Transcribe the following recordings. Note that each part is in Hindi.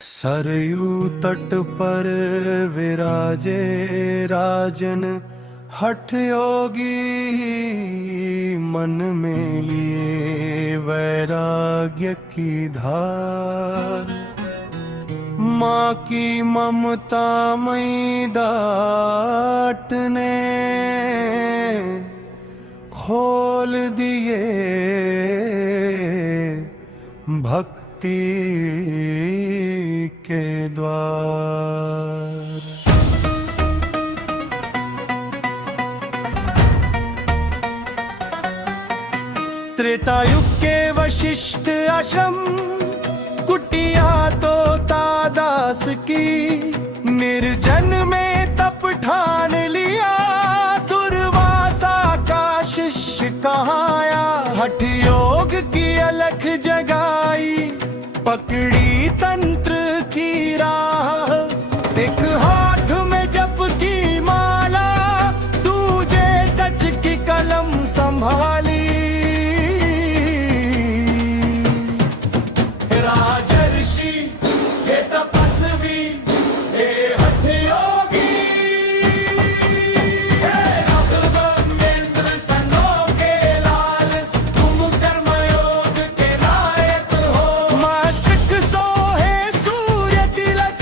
सरयू तट पर विराजे राजन हठ योगी, मन में लिए वैराग्य की धार। माँ की ममता मई डांट ने खोल दिए भक्ति के द्वार। त्रेतायुग के वशिष्ठ आश्रम, कुटिया तो तादास की, निर्जन में तप ठान लिया, दुर्वासा का शिष्य कहाया। हठ योग की अलख जगाई, पकड़ी तंत्र की राह, एक हाथ में जप की माला, दूजे सच की कलम संभाली। राजर्षि हे तपस्वी हे हठ योगी, हे राघवेंद्र सन्नो के लाल, तुम कर्मयोग के नायक हो। मस्तक सोहे सूर्य तिलक,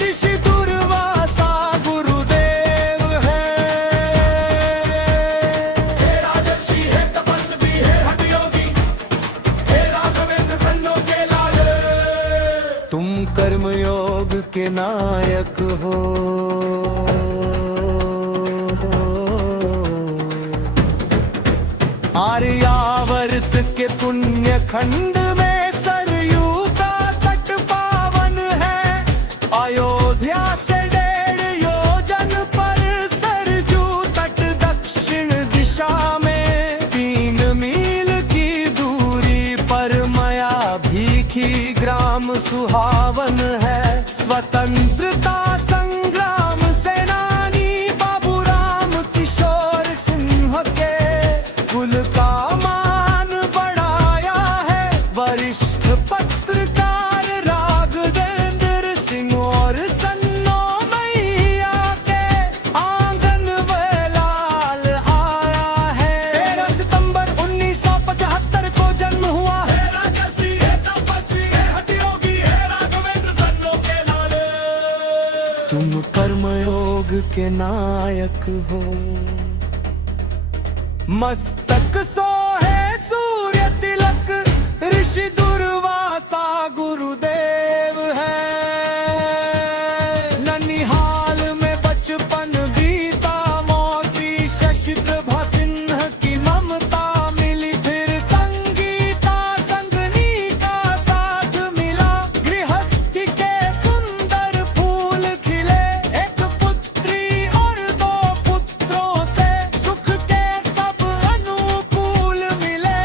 ऋषि दुर्वासा गुरुदेव है। हे राजर्षि हे तपस्वी हे हठ योगी, हे राघवेंद्र सन्नो के लाल, तुम कर्मयोग के नायक हो। आर्यावर्त के पुण्य खंड में सरयू का तट पावन है। अयोध्या से 1.5 योजन पर सरयू तट दक्षिण दिशा में, 3 मील की दूरी पर माया भीखी ग्राम सुहावन है। स्वतंत्रता संग्राम सेनानी बाबूराम किशोर सिंह के कुल का मान बढ़ाया है। वरिष्ठ पत्रकार राघवेंद्र सिंह और सन्नो मैया के आंगन में लाल आया है। 13 सितंबर 1975 को जन्म हुआ। हे राजर्षि हे तपस्वी हे हठ योगी, हे राघवेंद्र सन्नो के लाल, तुम कर्मयोग के नायक हो। मस्तक सोहे सूर्य तिलक, ऋषि दुर्वासा गुरुदेव है। ननिहाल में बचपन बीता, मौसी शशिप्रभा सिन्ह की ममता मिली, फिर संगीता संगनी का साथ मिला। गृहस्थी के सुंदर फूल खिले, एक पुत्री और 2 पुत्रों से सुख के सब अनुकूल मिले।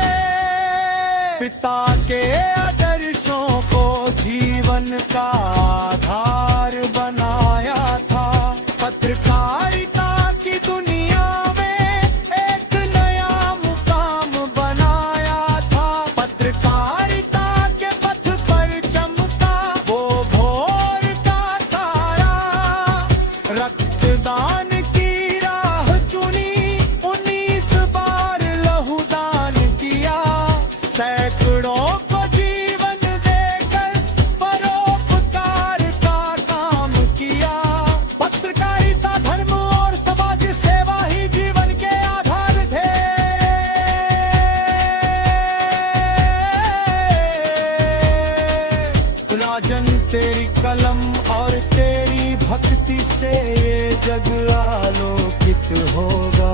पिता के आदर्शों को जीवन का आधार बनाया था। पत्रकारिता की दुनिया में एक नया मुकाम बनाया था। पत्रकारिता के पथ पर चमका वो भोर का तारा, रक्तदान की राह चुनी, 19 बार लहूदान किया। सैकड़ों को जीवन देकर परोपकार का काम किया। पत्रकारिता धर्म और समाज सेवा ही जीवन के आधार थे। राजन तेरी कलम और तेरी भक्ति से ये जग आलोकित होगा।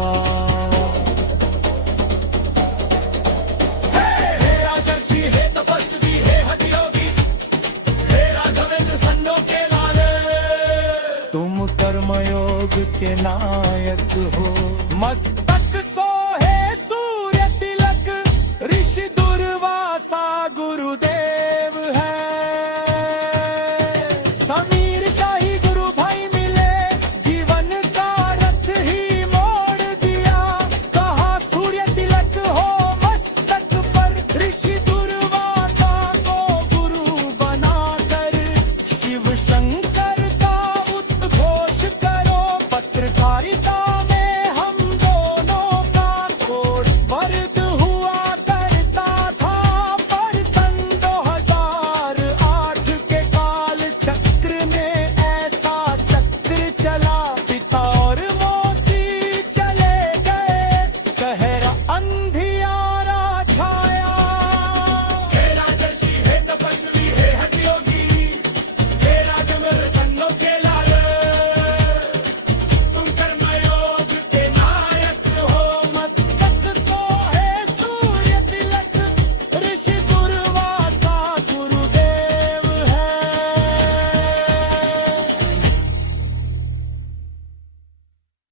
हे राजर्षि हे तपस्वी हे हठ योगी, हे राघवेंद्र सन्नो के लाल, तुम कर्मयोग के नायक हो। मस्तक